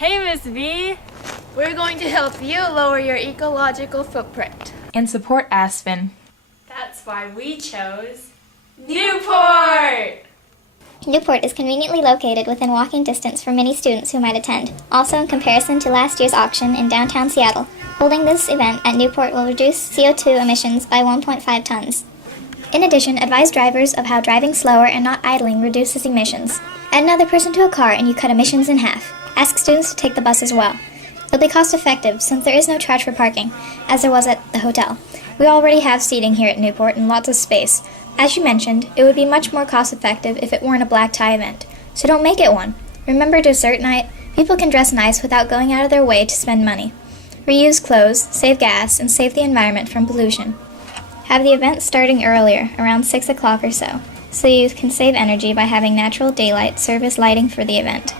Hey, Miss V! We're going to help you lower your ecological footprint and support Aspen. That's why we chose Newport! Newport is conveniently located within walking distance for many students who might attend. Also, in comparison to last year's auction in downtown Seattle, holding this event at Newport will reduce CO2 emissions by 1.5 tons. In addition, advise drivers of how driving slower and not idling reduces emissions. Add another person to a car and you cut emissions in half. Ask students to take the bus as well. It'll be cost-effective since there is no charge for parking, as there was at the hotel. We already have seating here at Newport and lots of space. As you mentioned, it would be much more cost-effective if it weren't a black tie event. So don't make it one. Remember dessert night? People can dress nice without going out of their way to spend money. Reuse clothes, save gas, and save the environment from pollution. Have the event starting earlier, around 6 o'clock or so you can save energy by having natural daylight serve as lighting for the event.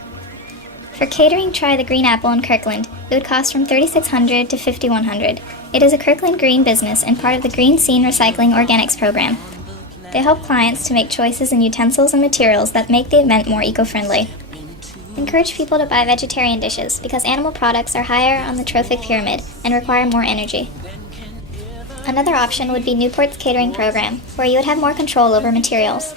For catering, try the Green Apple in Kirkland. It would cost from $3,600 to $5,100. It is a Kirkland Green business and part of the Green Scene Recycling Organics program. They help clients to make choices in utensils and materials that make the event more eco-friendly. Encourage people to buy vegetarian dishes because animal products are higher on the trophic pyramid and require more energy. Another option would be Newport's catering program, where you would have more control over materials.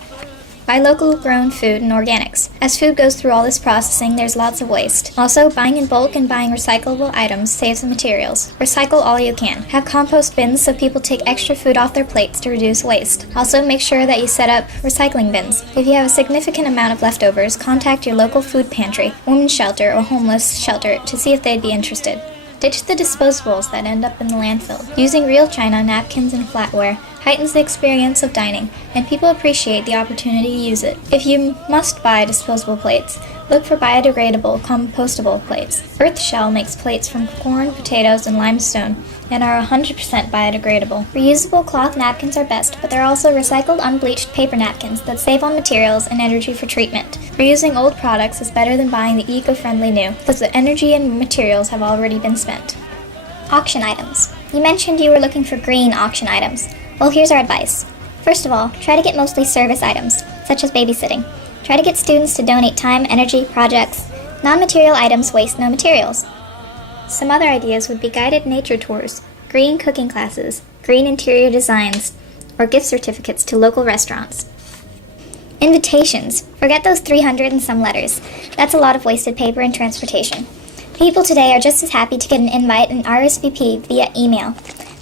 Buy local grown food and organics. As food goes through all this processing, there's lots of waste. Also, buying in bulk and buying recyclable items saves the materials. Recycle all you can. Have compost bins so people take extra food off their plates to reduce waste. Also, make sure that you set up recycling bins. If you have a significant amount of leftovers, contact your local food pantry, women's shelter, or homeless shelter to see if they'd be interested. Ditch the disposables that end up in the landfill. Using real china, napkins, and flatware heightens the experience of dining, and people appreciate the opportunity to use it. If you must buy disposable plates, look for biodegradable, compostable plates. Earthshell makes plates from corn, potatoes, and limestone, and are 100% biodegradable. Reusable cloth napkins are best, but there are also recycled unbleached paper napkins that save on materials and energy for treatment. Reusing old products is better than buying the eco-friendly new, because the energy and materials have already been spent. Auction items. You mentioned you were looking for green auction items. Well, here's our advice. First of all, try to get mostly service items, such as babysitting. Try to get students to donate time, energy, projects. Non-material items waste no materials. Some other ideas would be guided nature tours, green cooking classes, green interior designs, or gift certificates to local restaurants. Invitations. Forget those 300 and some letters. That's a lot of wasted paper and transportation. People today are just as happy to get an invite and RSVP via email.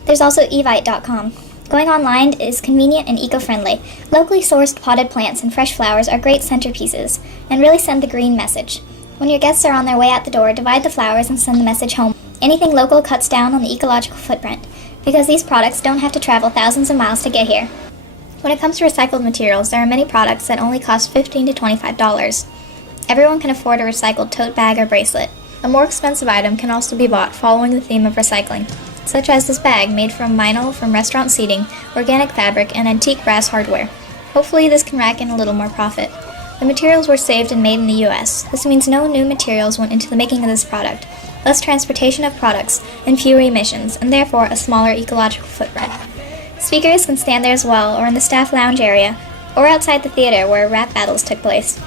There's also evite.com. Going online is convenient and eco-friendly. Locally sourced potted plants and fresh flowers are great centerpieces and really send the green message. When your guests are on their way out the door, divide the flowers and send the message home. Anything local cuts down on the ecological footprint because these products don't have to travel thousands of miles to get here. When it comes to recycled materials, there are many products that only cost $15 to $25. Everyone can afford a recycled tote bag or bracelet. A more expensive item can also be bought following the theme of recycling, such as this bag made from vinyl from restaurant seating, organic fabric, and antique brass hardware. Hopefully this can rack in a little more profit. The materials were saved and made in the US. This means no new materials went into the making of this product, less transportation of products, and fewer emissions, and therefore a smaller ecological footprint. Speakers can stand there as well, or in the staff lounge area, or outside the theater where rap battles took place.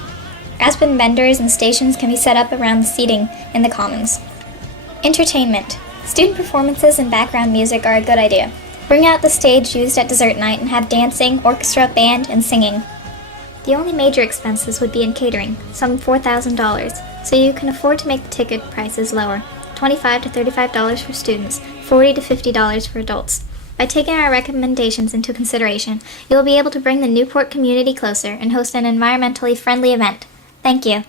Aspen vendors and stations can be set up around the seating in the commons. Entertainment. Student performances and background music are a good idea. Bring out the stage used at dessert night and have dancing, orchestra, band, and singing. The only major expenses would be in catering, some $4,000, so you can afford to make the ticket prices lower, $25 to $35 for students, $40 to $50 for adults. By taking our recommendations into consideration, you will be able to bring the Newport community closer and host an environmentally friendly event. Thank you.